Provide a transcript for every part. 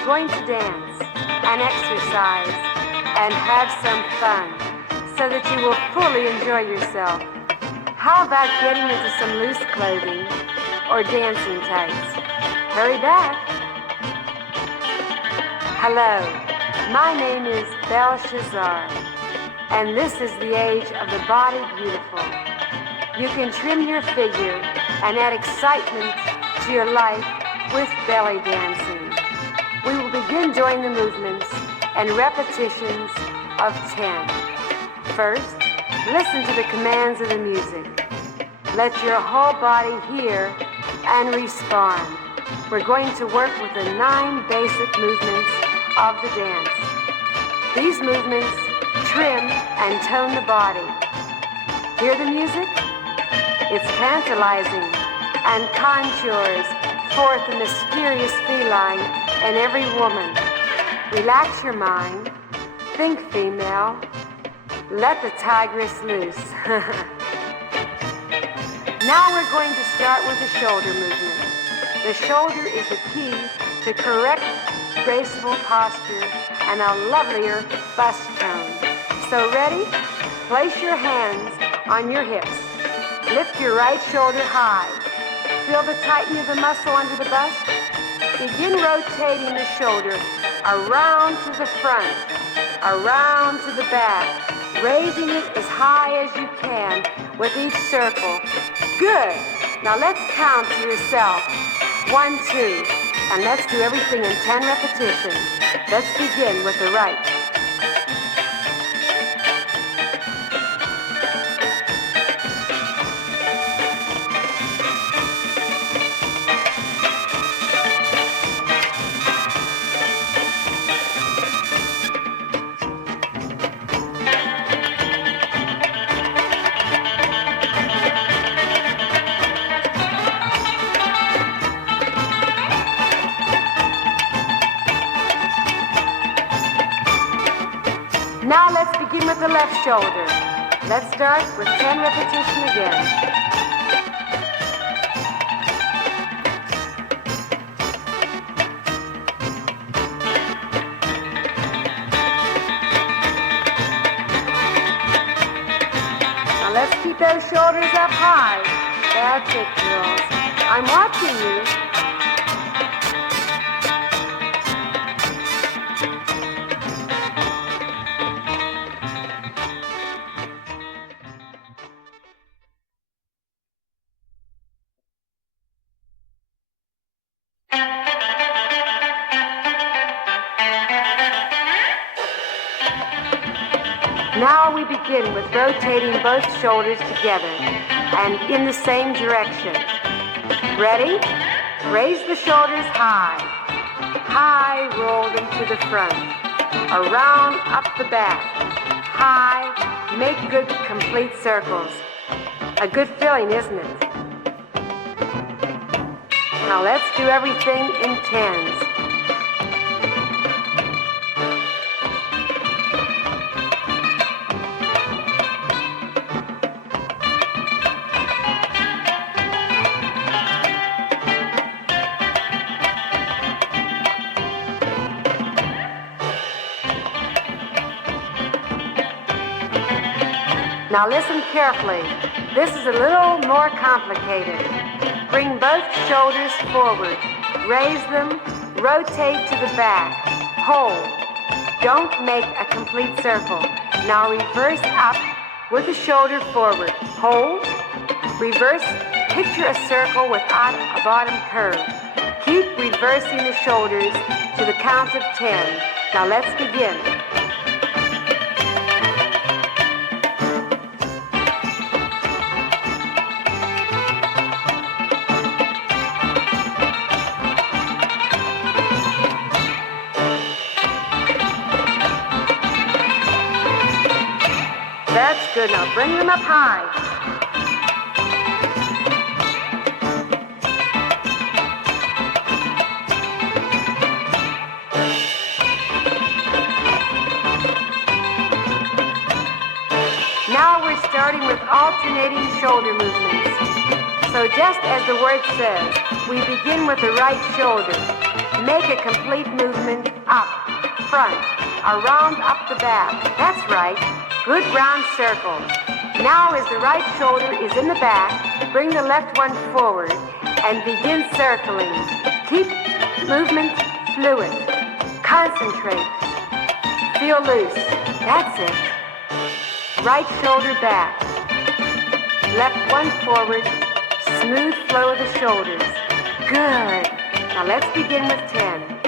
We're going to dance and exercise and have some fun so that you will fully enjoy yourself. How about getting into some loose clothing or dancing tights? Hurry back. Hello, my name is Belshazzar, and this is the age of the body beautiful. You can trim your figure and add excitement to your life with belly dancing. We will begin doing the movements and repetitions of 10. First, listen to the commands of the music. Let your whole body hear and respond. We're going to work with the 9 basic movements of the dance. These movements trim and tone the body. Hear the music? It's tantalizing and contours forth a mysterious feline in every woman. Relax your mind. Think female. Let the tigress loose. Now we're going to start with the shoulder movement. The shoulder is the key to correct, graceful posture and a lovelier bust tone. So ready? Place your hands on your hips. Lift your right shoulder high. Feel the tightening of the muscle under the bust. Begin rotating the shoulder around to the front, around to the back, raising it as high as you can with each circle. Good. Now let's count to yourself. 1, 2, and let's do everything in 10 repetitions. Let's begin with the right. Now let's begin with the left shoulder. Let's start with 10 repetitions again. Now let's keep those shoulders up high. That's it, girls. I'm watching you. Now we begin with rotating both shoulders together and in the same direction. Ready? Raise the shoulders high. High, roll them to the front. Around, up the back. High, make good, complete circles. A good feeling, isn't it? Now let's do everything in 10s. Now listen carefully. This is a little more complicated. Bring both shoulders forward. Raise them. Rotate to the back. Hold. Don't make a complete circle. Now reverse up with the shoulder forward. Hold. Reverse. Picture a circle without a bottom curve. Keep reversing the shoulders to the count of 10. Now let's begin. That's good. Now bring them up high. Now we're starting with alternating shoulder movements. So just as the word says, we begin with the right shoulder. Make a complete movement up, front, around, up the back. That's right. Good round circles. Now as the right shoulder is in the back, bring the left one forward and begin circling. Keep movement fluid. Concentrate. Feel loose. That's it. Right shoulder back. Left one forward. Smooth flow of the shoulders. Good. Now let's begin with 10.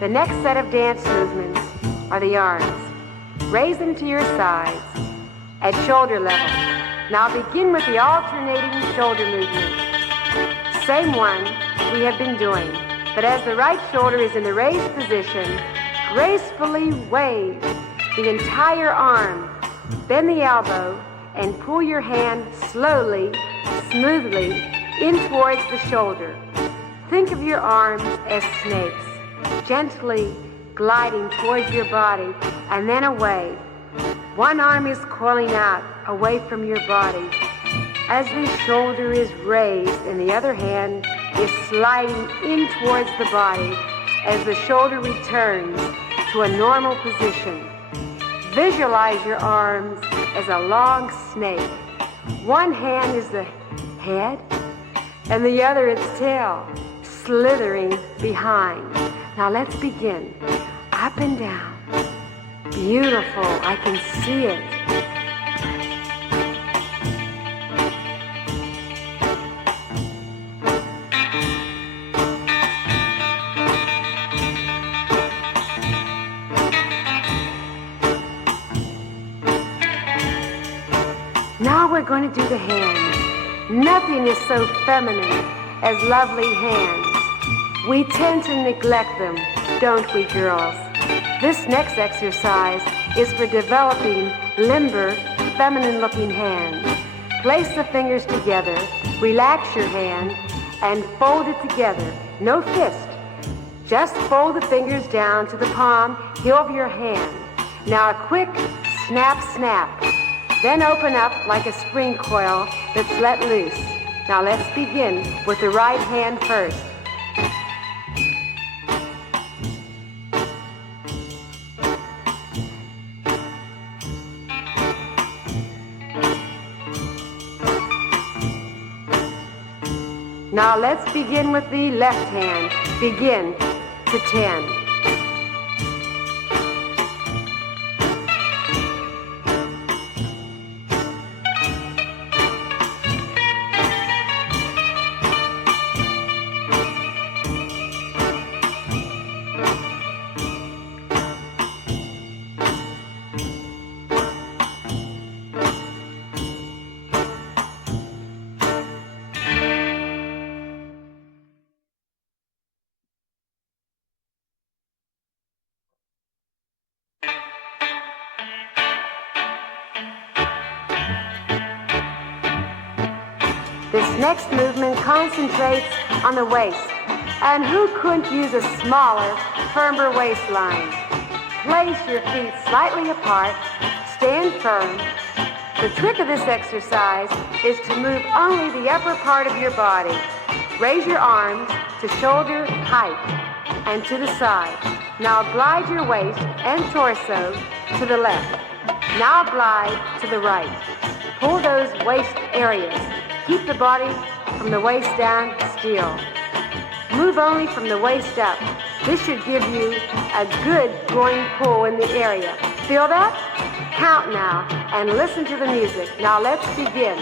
The next set of dance movements are the arms. Raise them to your sides at shoulder level. Now begin with the alternating shoulder movement. Same one we have been doing, but as the right shoulder is in the raised position, gracefully wave the entire arm. Bend the elbow and pull your hand slowly, smoothly in towards the shoulder. Think of your arms as snakes, gently gliding towards your body and then away. One arm is coiling out away from your body as the shoulder is raised and the other hand is sliding in towards the body as the shoulder returns to a normal position. Visualize your arms as a long snake. One hand is the head and the other its tail, slithering behind. Now let's begin. Up and down. Beautiful. I can see it. Now we're going to do the hands. Nothing is so feminine as lovely hands. We tend to neglect them, don't we, girls? This next exercise is for developing limber, feminine-looking hands. Place the fingers together, relax your hand, and fold it together. No fist. Just fold the fingers down to the palm, heel of your hand. Now a quick snap, snap. Then open up like a spring coil that's let loose. Now let's begin with the right hand first. Now let's begin with the left hand. Begin to 10. This next movement concentrates on the waist. And who couldn't use a smaller, firmer waistline? Place your feet slightly apart, stand firm. The trick of this exercise is to move only the upper part of your body. Raise your arms to shoulder height and to the side. Now glide your waist and torso to the left. Now glide to the right. Pull those waist areas. Keep the body from the waist down still. Move only from the waist up. This should give you a good groin pull in the area. Feel that? Count now and listen to the music. Now let's begin.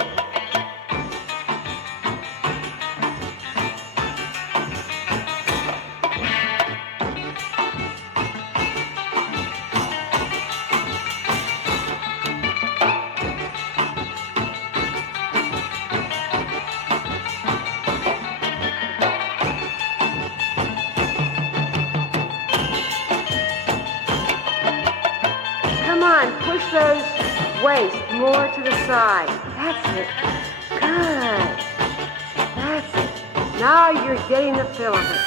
Come on, push those waist more to the side. That's it. Good. That's it. Now you're getting the feel of it.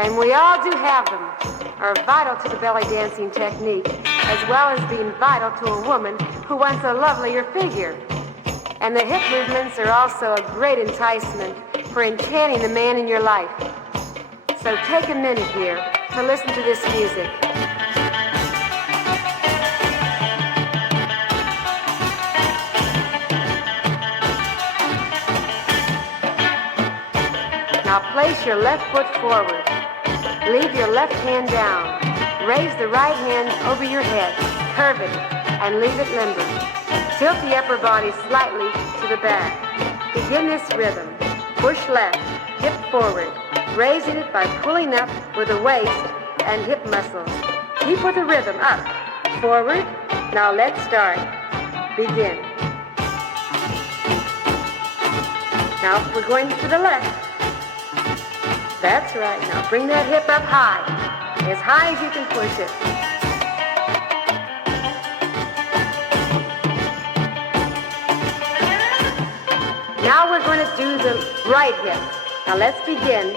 And we all do have them, are vital to the belly dancing technique, as well as being vital to a woman who wants a lovelier figure. And the hip movements are also a great enticement for enchanting the man in your life. So take a minute here to listen to this music. Now place your left foot forward. Leave your left hand down. Raise the right hand over your head. Curve it and leave it limber. Tilt the upper body slightly to the back. Begin this rhythm. Push left, hip forward, raising it by pulling up with the waist and hip muscles. Keep with the rhythm up. Forward. Now let's start. Begin. Now we're going to the left. That's right. Now bring that hip up high as you can push it. Now we're going to do the right hip. Now let's begin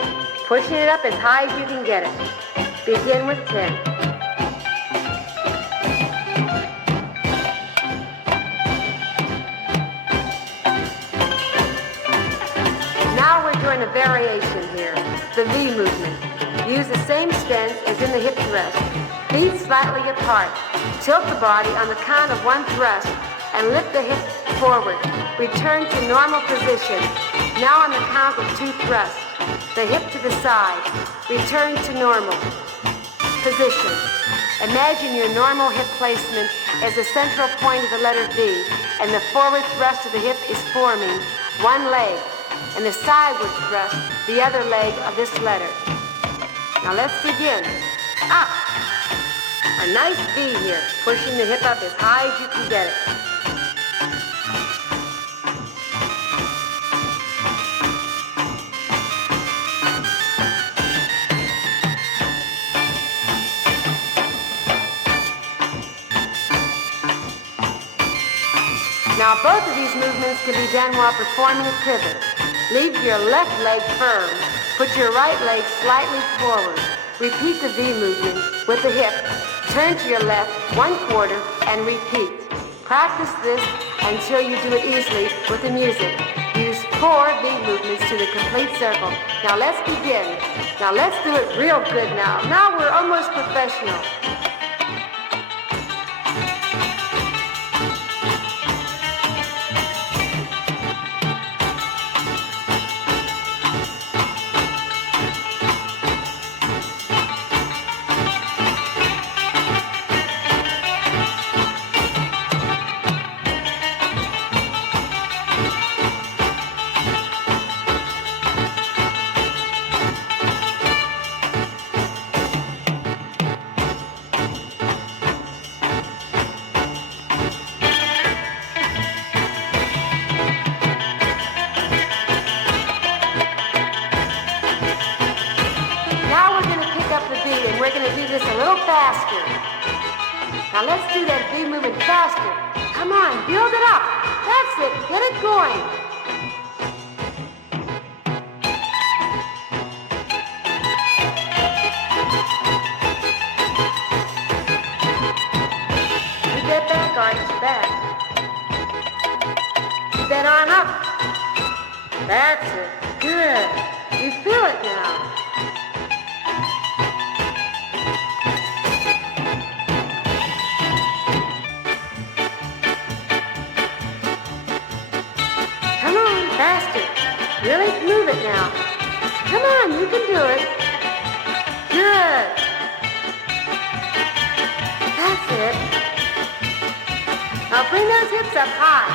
pushing it up as high as you can get it. Begin with 10. Now we're doing a variation here, the V movement. Use the same stance as in the hip thrust. Feet slightly apart. Tilt the body on the count of 1 thrust and lift the hip forward. Return to normal position. Now on the count of 2 thrusts. The hip to the side. Return to normal position. Imagine your normal hip placement as the central point of the letter V, and the forward thrust of the hip is forming one leg, and the sideward thrust, the other leg of this letter. Now let's begin. Up. A nice V here, pushing the hip up as high as you can get it. Now both of these movements can be done while performing a pivot. Leave your left leg firm. Put your right leg slightly forward. Repeat the V movement with the hip. Turn to your left 1/4 and repeat. Practice this until you do it easily with the music. Use 4 V movements to the complete circle. Now let's begin. Now let's do it real good now. Now we're almost professional. Now let's do that V movement faster. Come on, build it up. That's it, get it going. Keep that back arch back. Keep that arm up. That's it, good. You feel it now. Really move it now. Come on, you can do it. Good. That's it. Now bring those hips up high.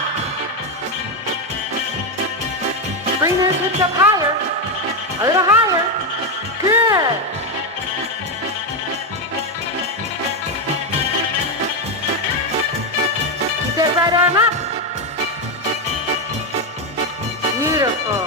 Bring those hips up higher. A little higher. Good. Keep that right arm up. Beautiful.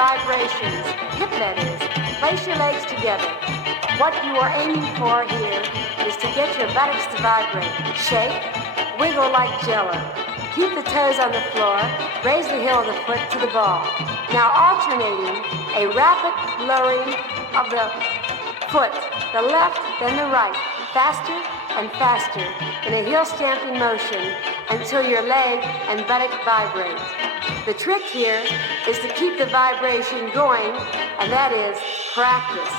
Vibrations, hip that is. Place your legs together. What you are aiming for here is to get your buttocks to vibrate. Shake, wiggle like Jell-o. Keep the toes on the floor. Raise the heel of the foot to the ball. Now alternating a rapid lowering of the foot, the left, then the right, faster and faster in a heel stamping motion until your leg and buttock vibrate. The trick here is to keep the vibration going, and that is practice.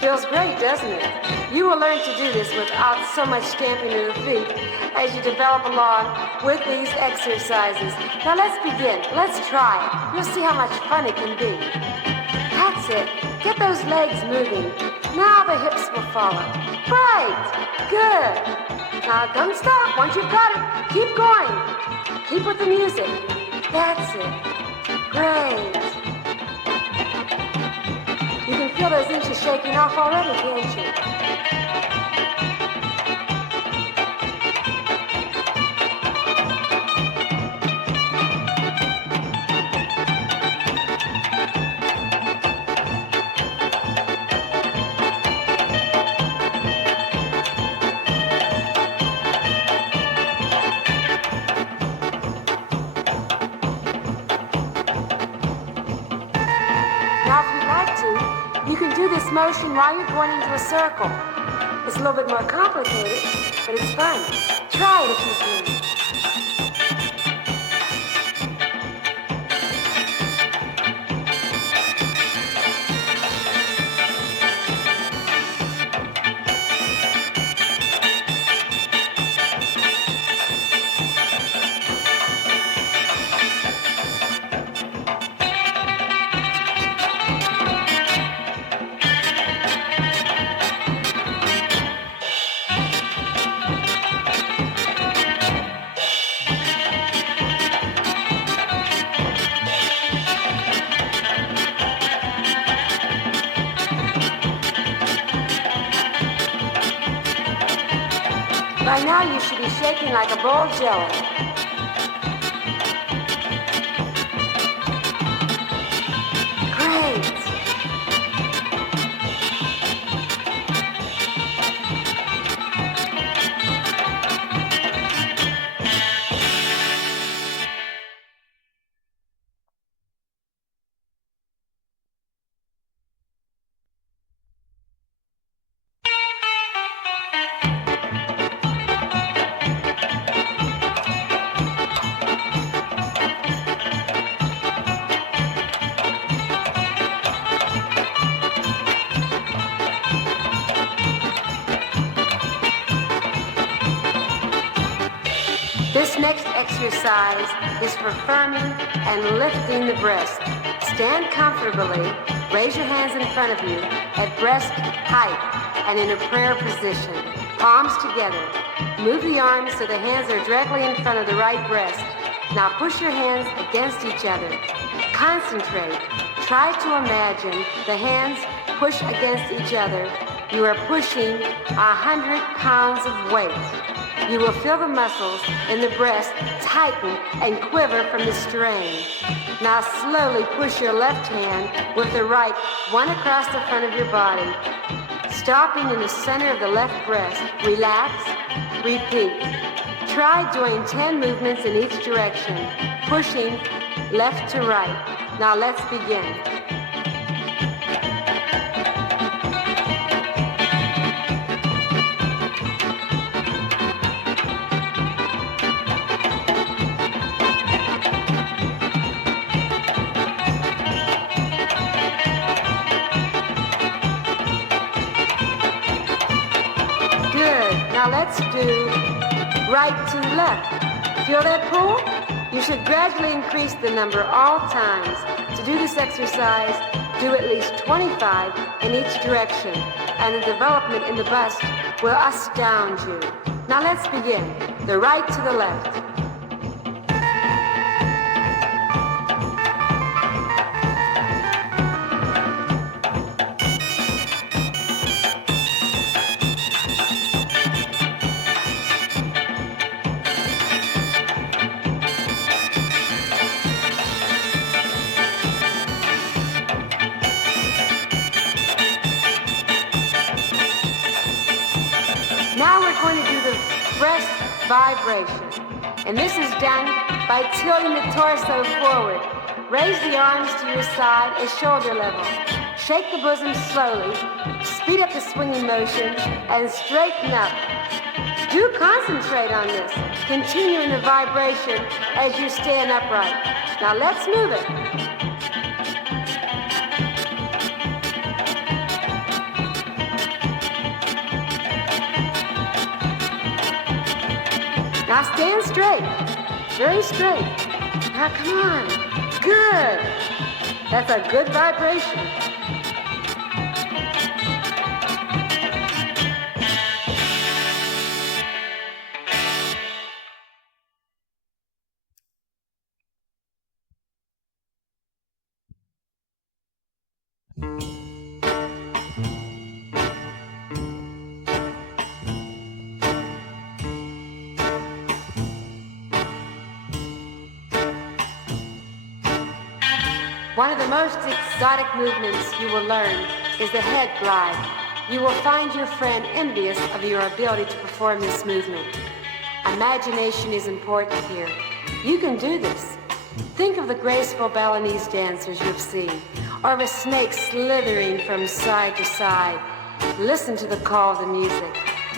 Feels great, doesn't it? You will learn to do this without so much stamping of the feet as you develop along with these exercises. Now let's begin. Let's try it. You'll see how much fun it can be. That's it. Get those legs moving. Now the hips will follow. Right. Good. Now don't stop. Once you've got it, keep going. Keep with the music. That's it. Great. You can feel those inches shaking off already, can't you? motion while you're going into a circle. It's a little bit more complicated, but it's fun. Try it if you can. By now you should be shaking like a bowl of Jell-o. Great. This next exercise is for firming and lifting the breast. Stand comfortably, raise your hands in front of you at breast height and in a prayer position, palms together. Move the arms so the hands are directly in front of the right breast. Now push your hands against each other. Concentrate. Try to imagine the hands push against each other. You are pushing 100 pounds of weight. You will feel the muscles in the breast tighten and quiver from the strain. Now slowly push your left hand with the right, one across the front of your body, stopping in the center of the left breast. Relax, repeat. Try doing 10 movements in each direction, pushing left to right. Now let's begin. Now let's do right to left. Feel that pull? You should gradually increase the number all times. To do this exercise, do at least 25 in each direction, and the development in the bust will astound you. Now let's begin. The right to the left. Now we're going to do the breast vibration. And this is done by tilting the torso forward. Raise the arms to your side at shoulder level. Shake the bosom slowly. Speed up the swinging motion and straighten up. Do concentrate on this. Continue in the vibration as you stand upright. Now let's move it. Now stand straight, very straight. Now come on, good. That's a good vibration. One of the most exotic movements you will learn is the head glide. You will find your friend envious of your ability to perform this movement. Imagination is important here. You can do this. Think of the graceful Balinese dancers you've seen, or of a snake slithering from side to side. Listen to the call of the music.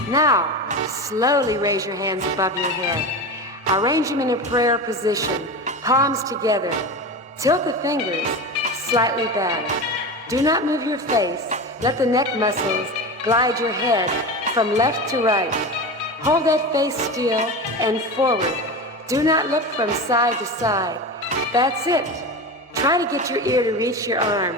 Now, slowly raise your hands above your head. Arrange them in a prayer position, palms together. Tilt the fingers slightly back. Do not move your face. Let the neck muscles glide your head from left to right. Hold that face still and forward. Do not look from side to side. That's it. Try to get your ear to reach your arm,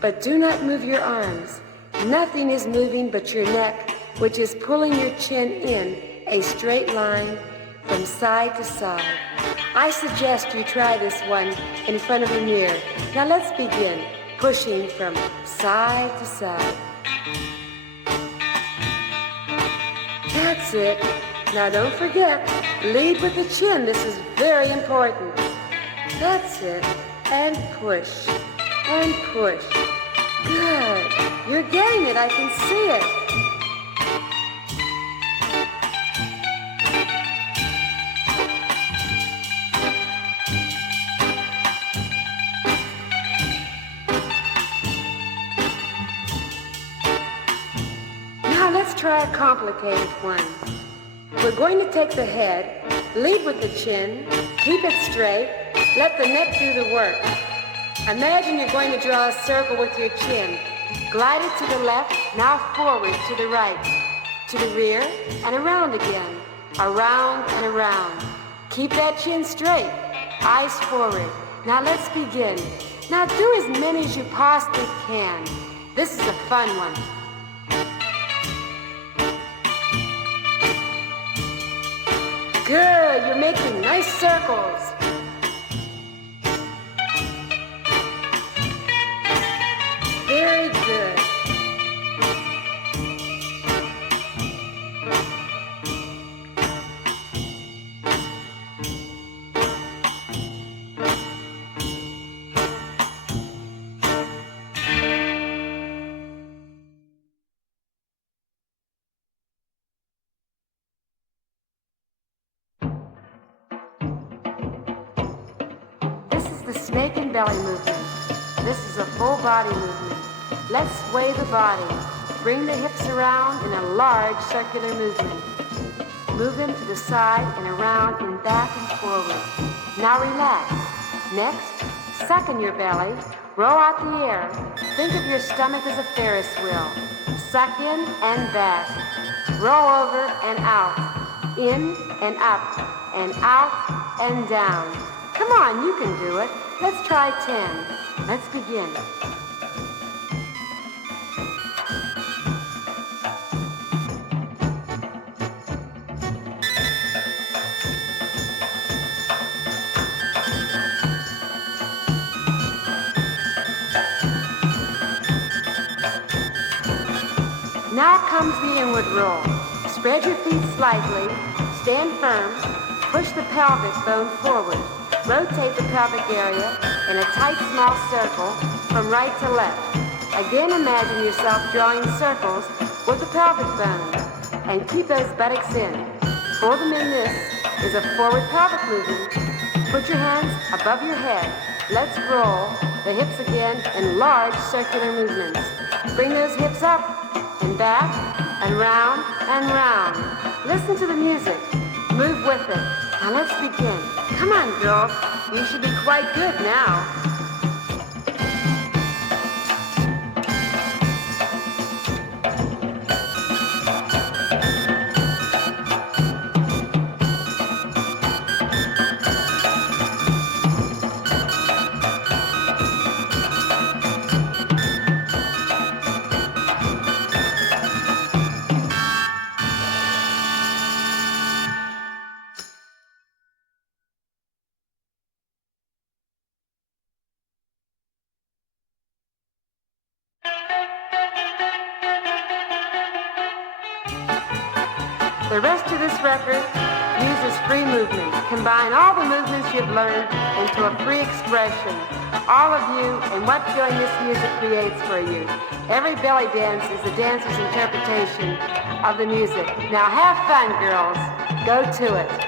but do not move your arms. Nothing is moving but your neck, which is pulling your chin in a straight line from side to side. I suggest you try this one in front of a mirror. Now let's begin pushing from side to side. That's it. Now don't forget, lead with the chin. This is very important. That's it. And push. And push. Good. You're getting it. I can see it. Now let's try a complicated one. We're going to take the head, lead with the chin, keep it straight, let the neck do the work. Imagine you're going to draw a circle with your chin. Glide it to the left, now forward to the right, to the rear, and around again. Around and around. Keep that chin straight, eyes forward. Now let's begin. Now do as many as you possibly can. This is a fun one. Good, you're making nice circles. Very good. The snake and belly movement. This is a full body movement. Let's sway the body. Bring the hips around in a large circular movement. Move them to the side and around and back and forward. Now relax. Next, suck in your belly. Roll out the air. Think of your stomach as a Ferris wheel. Suck in and back. Roll over and out. In and up and out and down. Come on, you can do it. Let's try 10. Let's begin. Now comes the inward roll. Spread your feet slightly. Stand firm. Push the pelvic bone forward. Rotate the pelvic area in a tight, small circle from right to left. Again, imagine yourself drawing circles with the pelvic bone and keep those buttocks in. For the men, this is a forward pelvic movement. Put your hands above your head. Let's roll the hips again in large circular movements. Bring those hips up and back and round and round. Listen to the music. Move with it. Now let's begin. Come on, girls. You should be quite good now. The rest of this record uses free movement. Combine all the movements you've learned into a free expression. All of you and what feeling this music creates for you. Every belly dance is the dancer's interpretation of the music. Now have fun, girls. Go to it.